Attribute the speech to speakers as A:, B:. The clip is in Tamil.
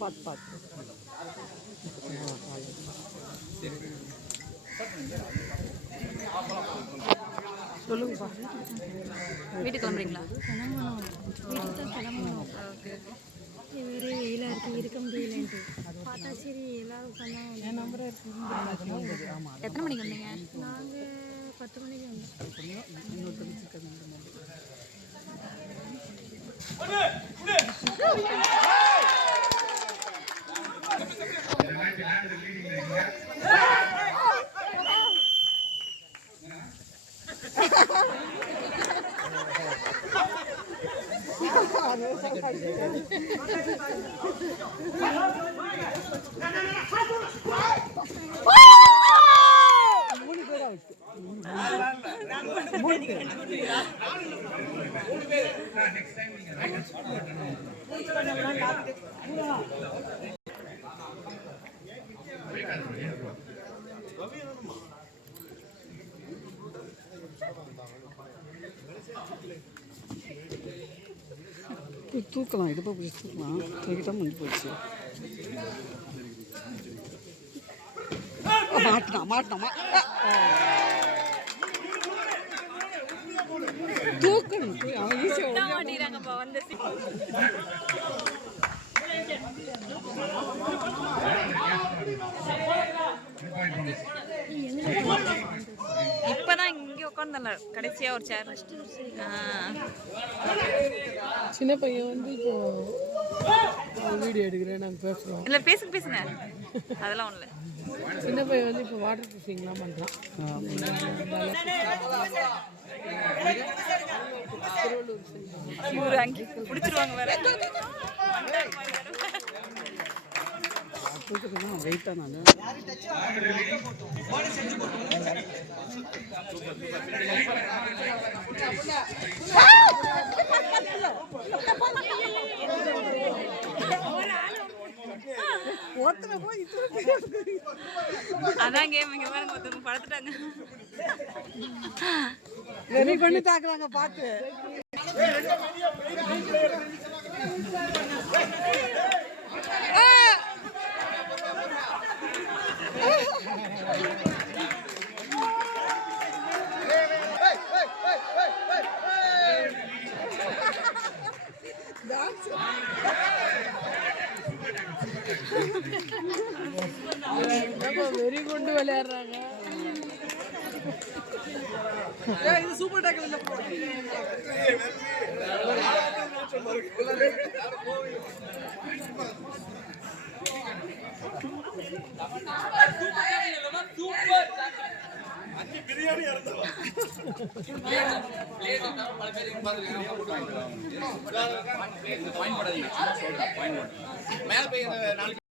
A: பார்த்து பார்த்து சொல்லுங்கப்பா.
B: வீட்டுக்கு கிளம்புறீங்களா
C: வீட்டுக்கு தான் கிளம்பணும் வேறு வெயிலாக இருக்குது இருக்க முடியலன்ட்டு. பார்த்தா சரி எல்லாரும்
A: என் நம்பரே ஆமாம்
B: எத்தனை மணிக்கு வந்தீங்க?
C: நாங்கள் பத்து மணிக்கு வந்தோம்.
A: மூணு பேர் ஆச்சு மூணு பேர் போய் தூக்கலாம் இடுப்பை பிடிச்சி தூக்கலாம். தூக்கிட்டா முடிஞ்சு போச்சு. மாட்டினா மாட்டினா. தூக்கணும் அவன் ஈஸியாக
B: இங்க உட்காந்துல கடைசியா ஒரு சேர்
A: சின்ன பையன் வந்து இப்போ வீடியோ எடுக்கிறேன் நாங்கள் பேசுகிறோம்
B: இல்ல பேசுங்க பேசுங்க. அதெல்லாம் ஒண்ணுல
A: சின்ன பையன் வந்து இப்போ வாட்டர் ஃபிஷிங்லாம் பண்ணுறான்
B: இவரு அங்கே பிடிச்சிருவாங்க வேற.
A: வெயிட்டாக நான்.
B: அதான் கேம் இங்க பாருங்க ஒருத்தவங்க படுத்துட்டாங்க.
A: ரெடி பண்ணி தாக்குறாங்க பார்த்து வெறி கொண்டு விளையாடுறாங்க? ஏய், இது சூப்பர் டேக்கிள் இல்ல போ
D: மேல போய்